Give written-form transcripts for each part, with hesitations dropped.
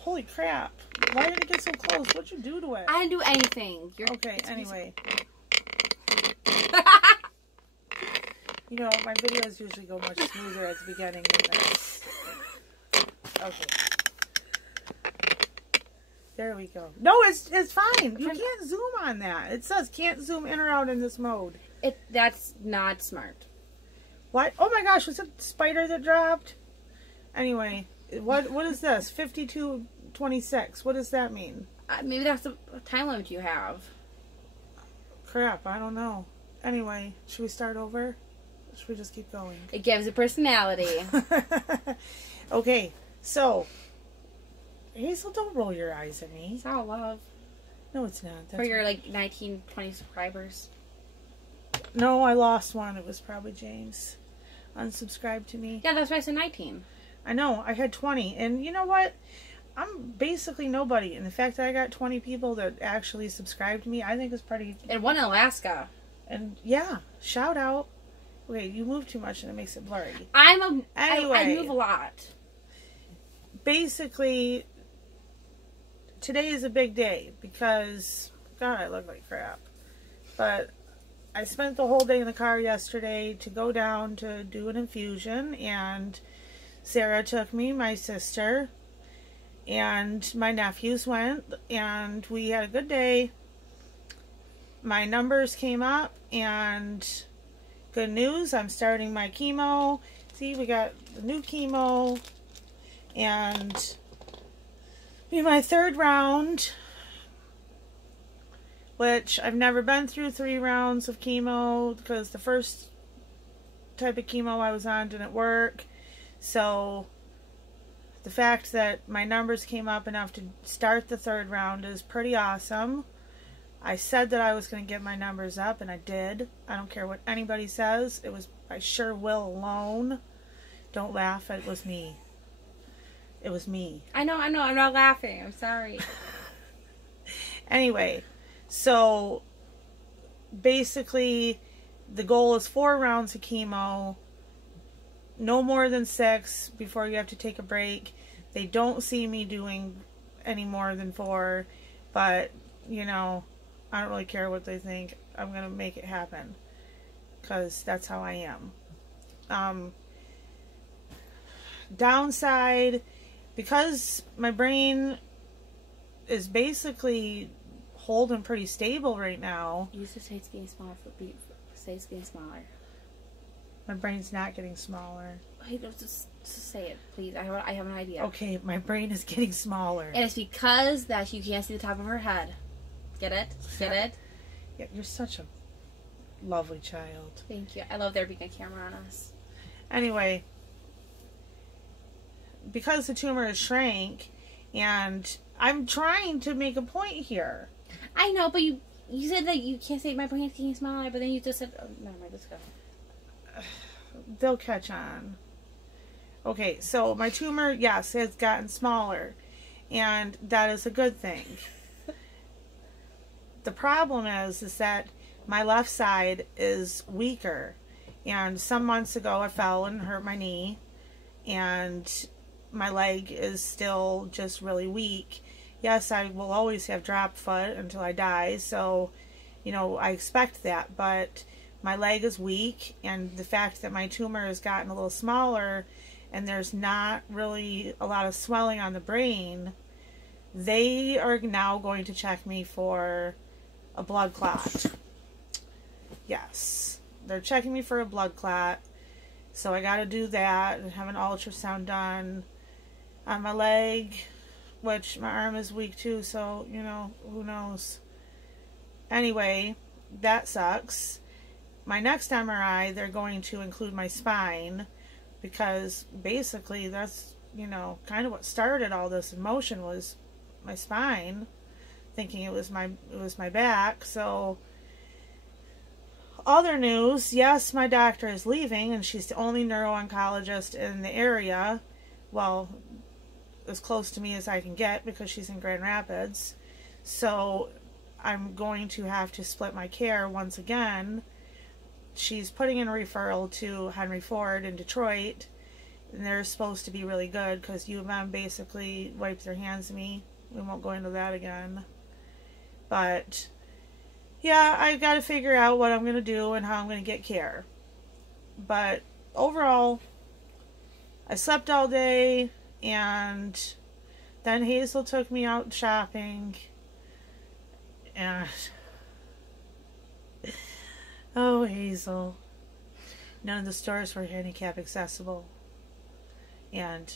Holy crap. Why did it get so close? What'd you do to it? I didn't do anything. Okay, anyway. You know, my videos usually go much smoother at the beginning than this. Okay. There we go. No, it's fine. You can't zoom on that. It says can't zoom in or out in this mode. That's not smart. What? Oh my gosh, was it the spider that dropped? Anyway, what is this? 52:26. What does that mean? Maybe that's the time limit you have. Crap, I don't know. Anyway, should we start over? Or should we just keep going? It gives a personality. Okay, so Hazel, don't roll your eyes at me. It's all love. No, it's not. That's for your like 19, 20 subscribers. No, I lost one. It was probably James. Unsubscribed to me. Yeah, that's why I said 19. I know. I had 20. And you know what? I'm basically nobody. And the fact that I got 20 people that actually subscribed to me, I think is pretty... And one in Alaska. And yeah, shout out. Okay, you move too much and it makes it blurry. Anyway, I move a lot. Basically, today is a big day because, God, I look like crap. But I spent the whole day in the car yesterday to go down to do an infusion, and Sarah took me, my sister, and my nephews went, and we had a good day. My numbers came up, and good news, I'm starting my chemo. See, we got the new chemo, and be my third round, which I've never been through 3 rounds of chemo because the first type of chemo I was on didn't work. So the fact that my numbers came up enough to start the 3rd round is pretty awesome. I said that I was going to get my numbers up, and I did. I don't care what anybody says. It was by sure will alone. Don't laugh. It was me. It was me. I know. I'm not laughing. I'm sorry. Anyway, so basically the goal is 4 rounds of chemo. No more than 6 before you have to take a break. They don't see me doing any more than 4, but, you know, I don't really care what they think. I'm going to make it happen because that's how I am. Downside, because my brain is basically holding pretty stable right now. You used to say it's getting smaller. Say it's getting smaller. My brain's not getting smaller. Hey, just say it, please. I have an idea. Okay, my brain is getting smaller. And it's because that you can't see the top of her head. Get it? Get it? Yeah, you're such a lovely child. Thank you. I love there being a camera on us. Anyway, because the tumor has shrank, and I'm trying to make a point here. I know, but you said that you can't say my brain's getting smaller, but then you just said, oh, never mind, let's go. They'll catch on. Okay, so my tumor, yes, has gotten smaller, and that is a good thing. The problem is that my left side is weaker, and some months ago I fell and hurt my knee, and my leg is still just really weak. Yes, I will always have drop foot until I die, so, you know, I expect that, but my leg is weak, and the fact that my tumor has gotten a little smaller and there's not really a lot of swelling on the brain, they are now going to check me for a blood clot. Yes, they're checking me for a blood clot, so I got to do that and have an ultrasound done on my leg, which my arm is weak too, so, you know, who knows. Anyway, that sucks. My next MRI, they're going to include my spine, because basically that's, you know, kind of what started all this in motion was my spine, thinking it was my back. So other news, yes, my doctor is leaving, and she's the only neuro-oncologist in the area. Well, as close to me as I can get, because she's in Grand Rapids. So I'm going to have to split my care once again. She's putting in a referral to Henry Ford in Detroit, And they're supposed to be really good because U of M basically wiped their hands of me. We won't go into that again. But, yeah, I've got to figure out what I'm going to do and how I'm going to get care. But, overall, I slept all day, and then Hazel took me out shopping. And, oh, Hazel. None of the stores were handicap accessible. And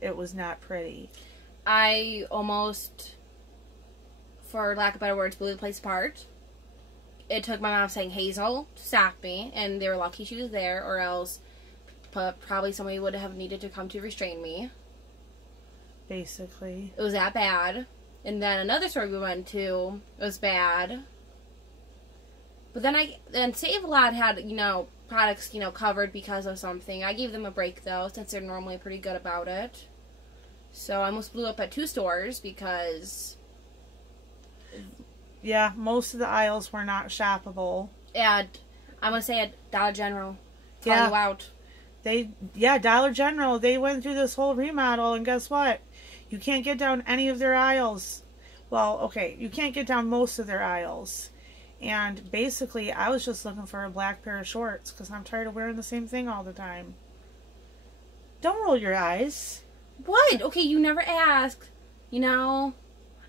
it was not pretty. I almost, for lack of better words, blew the place apart. It took my mom saying, Hazel, stop me. And they were lucky she was there, or else probably somebody would have needed to come to restrain me. Basically. It was that bad. And then another store we went to was bad. But then Save-A-Lot had, products, covered because of something. I gave them a break, though, since they're normally pretty good about it. So I almost blew up at 2 stores because... Yeah, most of the aisles were not shoppable. And I'm going to say at Dollar General. Call you out. Dollar General, they went through this whole remodel, and guess what? You can't get down any of their aisles. Well, okay, you can't get down most of their aisles. And basically, I was just looking for a black pair of shorts because I'm tired of wearing the same thing all the time. Don't roll your eyes. What? Okay, you never ask.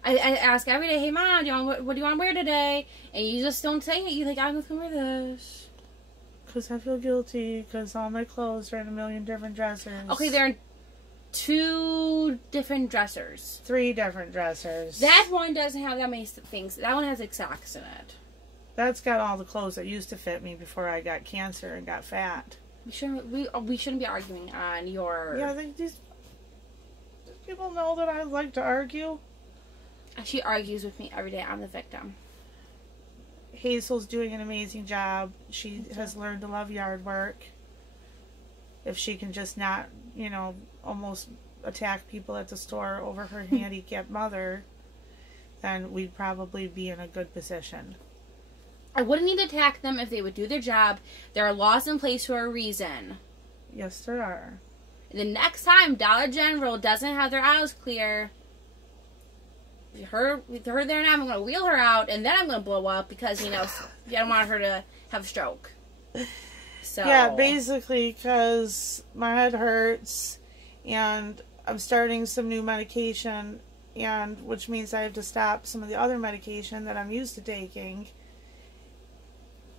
I ask every day, hey, Mom, what do you want to wear today? And you just don't say it. You think, I'm going to wear this. Because I feel guilty because all my clothes are in a million different dressers. Okay, they're in 2 different dressers. 3 different dressers. That one doesn't have that many things. That one has like socks in it. That's got all the clothes that used to fit me before I got cancer and got fat. We shouldn't be arguing on your... Yeah, these people know that I like to argue. She argues with me every day. I'm the victim. Hazel's doing an amazing job. She has learned to love yard work. If she can just not, almost attack people at the store over her handicapped mother, then we'd probably be in a good position. I wouldn't need to attack them if they would do their job. There are laws in place for a reason. Yes, there are. The next time Dollar General doesn't have their aisles clear, her there and I'm going to wheel her out, and then I'm going to blow up because, I don't want her to have a stroke. So yeah, basically because my head hurts, and I'm starting some new medication, and which means I have to stop some of the other medication that I'm used to taking.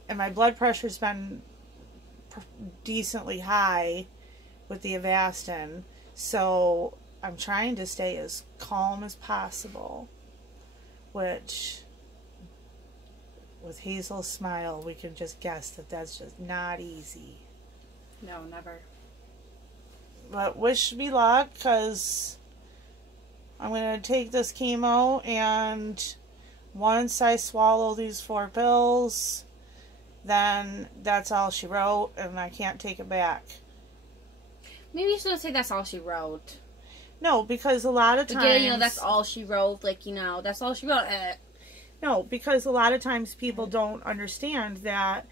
And my blood pressure's been decently high with the Avastin, so I'm trying to stay as calm as possible, which, with Hazel's smile, we can just guess that that's just not easy. No, never. But wish me luck, because I'm going to take this chemo, and once I swallow these 4 pills, then that's all she wrote, and I can't take it back. Maybe you shouldn't say that's all she wrote. No, because a lot of times... Again, that's all she wrote. That's all she wrote. No, because a lot of times people don't understand that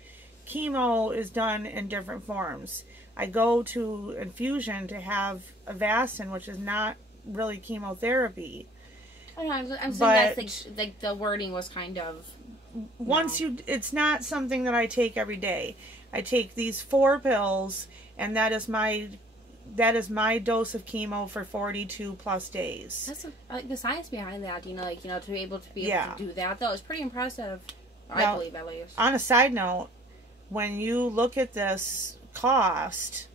chemo is done in different forms. I go to infusion to have Avastin, which is not really chemotherapy. I don't know, I'm saying that's like the wording was kind of... It's not something that I take every day. I take these 4 pills, and that is my dose of chemo for 42 plus days. That's like the science behind that, to be able to do that, though, is pretty impressive. I believe, at least. On a side note, when you look at this cost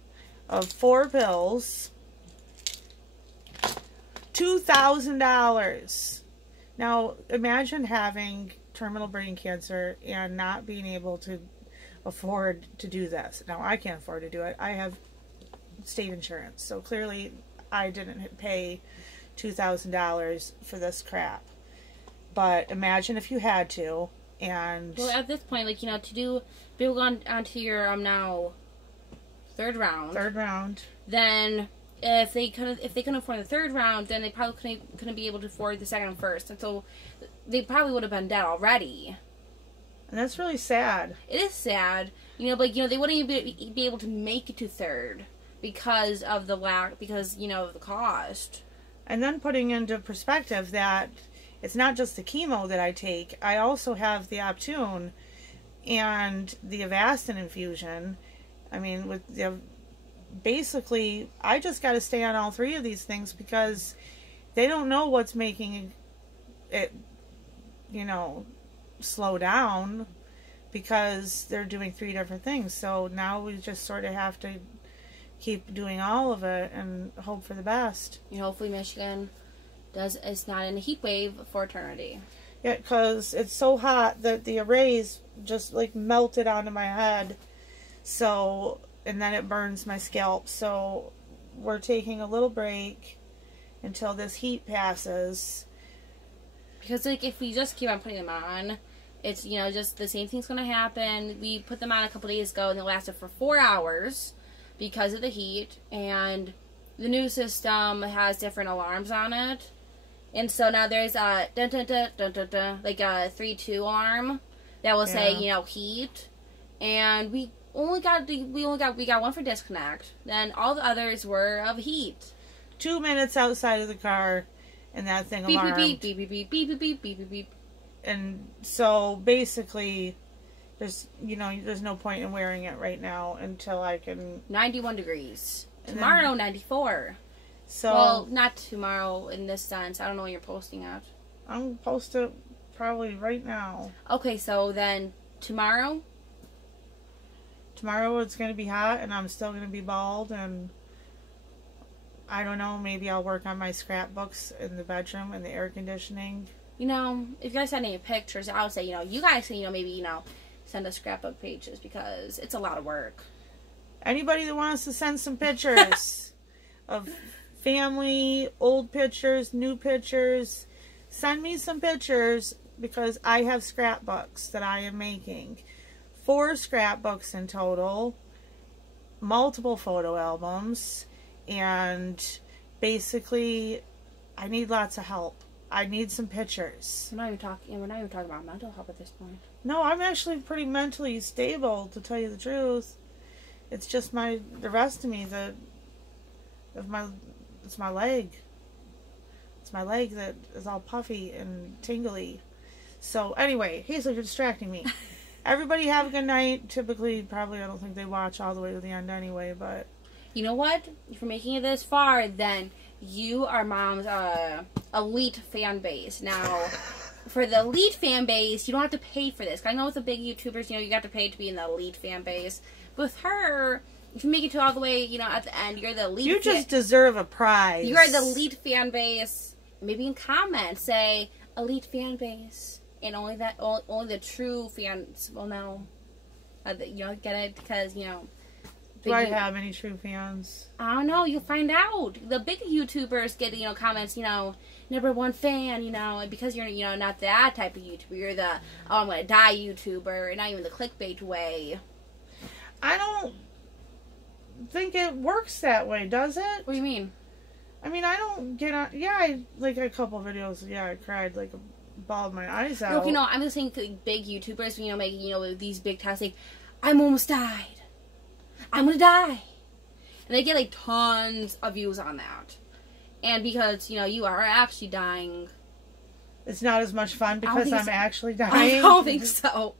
of 4 pills, $2,000. Now, imagine having terminal brain cancer and not being able to afford to do this. Now, I can't afford to do it. I have state insurance, so clearly I didn't pay $2,000 for this crap. But imagine if you had to. And well, at this point, to do people going on to your now third round, then if they couldn't afford the 3rd round, then they probably couldn't be able to afford the 2nd and 1st, and so they probably would have been dead already. And that's really sad. It is sad, You know, but, you know, they wouldn't even be able to make it to third because of the you know, of the cost. And then putting into perspective that it's not just the chemo that I take. I also have the Optune and the Avastin infusion. I mean, with the... Basically, I just got to stay on all three of these things because they don't know what's making it, you know, slow down because they're doing three different things. So now we just sort of have to keep doing all of it and hope for the best. You know, hopefully Michigan is not in a heat wave for eternity. Yeah, because it's so hot that the arrays just like melted onto my head. So... and then it burns my scalp. So we're taking a little break until this heat passes. Because, like, if we just keep on putting them on, it's, you know, just the same thing's going to happen. We put them on a couple days ago, and they lasted for 4 hours because of the heat. And the new system has different alarms on it. And so now there's a dun, dun, dun, dun, dun, dun, like a 3-2 alarm that will say, you know, heat. And we got one for disconnect. Then all the others were of heat. 2 minutes outside of the car, and that thing alarmed. Beep beep beep beep beep beep beep beep beep beep. And so basically, there's no point in wearing it right now until I can. 91 degrees. Tomorrow, 94. So well, not tomorrow in this sense. I don't know when you're posting at. I'm posting probably right now. Okay, so then tomorrow. Tomorrow it's going to be hot, and I'm still going to be bald, and I don't know, maybe I'll work on my scrapbooks in the bedroom and the air conditioning. You know, if you guys had any pictures, I would say, you know, you guys can, you know, maybe, you know, send us scrapbook pages because it's a lot of work. Anybody that wants to send some pictures of family, old pictures, new pictures, send me some pictures because I have scrapbooks that I am making. 4 scrapbooks in total, multiple photo albums, and basically I need lots of help. I need some pictures. We're not even talking about mental health at this point. No, I'm actually pretty mentally stable, to tell you the truth. It's just the rest of me it's my leg. It's my leg that is all puffy and tingly. So anyway, Hazel, you're distracting me. Everybody have a good night. Typically, probably, I don't think they watch all the way to the end anyway, but... You know what? If you're making it this far, then you are Mom's elite fan base. Now, for the elite fan base, you don't have to pay for this. I know with the big YouTubers, you know, you got to pay to be in the elite fan base. But with her, if you make it to all the way, you know, at the end, you're the elite. You just deserve a prize. You are the elite fan base. Maybe in comments, say, elite fan base. And only the true fans will know. You know, get it? Because, you know... Do I have any true fans? I don't know. You'll find out. The big YouTubers get, you know, comments, you know, #1 fan, you know, because you're, you know, not that type of YouTuber. You're the, oh, I'm going to die YouTuber, and not even the clickbait way. I don't think it works that way, does it? What do you mean? I mean, I don't get on... Yeah, I, like, a couple videos, yeah, I cried, like, bawled my eyes out. No, you know, I'm just saying big YouTubers, you know, making, you know, these big tasks, like, I'm almost died. I'm gonna die. And they get, like, tons of views on that. And because, you know, you are actually dying. It's not as much fun because I'm actually dying. I don't think so.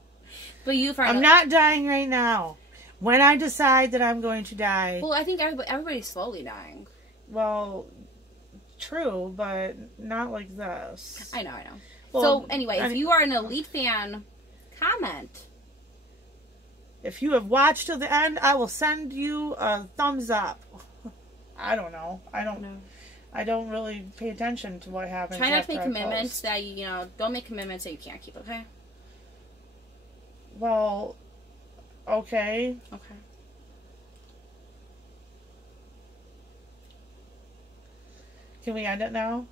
But I'm not dying right now. When I decide that I'm going to die. Well, I think everybody's slowly dying. Well, true, but not like this. I know. Well, so, anyway, if you are an elite fan, comment. If you have watched till the end, I will send you a thumbs up. I don't know. I don't really pay attention to what happens. Try not to make commitments that you know. Don't make commitments that you can't keep. Okay. Well. Okay. Okay. Can we end it now?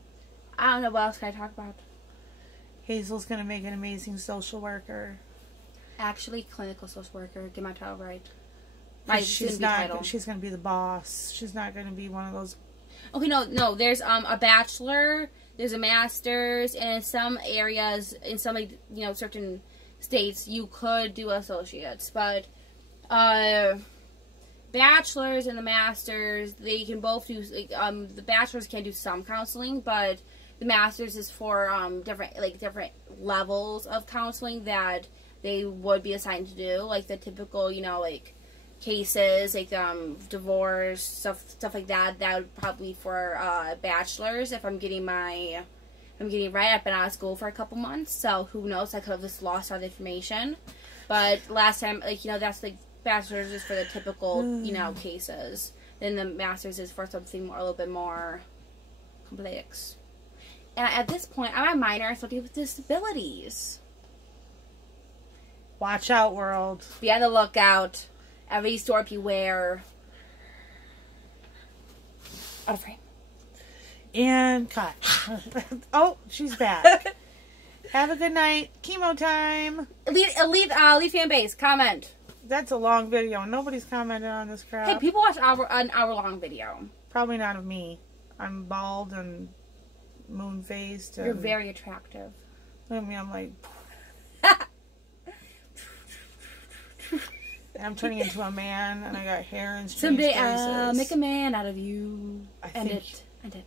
I don't know. What else can I talk about? Hazel's gonna make an amazing social worker. Actually, clinical social worker. Get my title right. She's gonna be the boss. She's not gonna be one of those. Okay, no. There's a bachelor. There's a master's, and in some areas, in some, you know, certain states, you could do associates. But Bachelors and the masters, they can both do, like, the bachelors can do some counseling, but the masters is for different levels of counseling that they would be assigned to do, like the typical, you know, like cases, like divorce, stuff like that. That would probably be for bachelors. If I'm getting right, I've been out of school for a couple months, so who knows, I could have just lost all the information. But last time, like, you know, that's like bachelor's is for the typical, you know, cases. Then the master's is for something more, a little bit more complex. And at this point, I'm a minor, somebody with disabilities. Watch out, world. Be on the lookout. Every store beware. Out of frame. And cut. Oh, she's back. Have a good night. Chemo time. Leave fan base. Comment. That's a long video. Nobody's commented on this crap. Hey, people watch an hour-long video. Probably not of me. I'm bald and moon-faced. You're very attractive. Look at me. I'm like... I'm turning into a man, and I got hair and strange Someday places. I'll make a man out of you. I End think... it.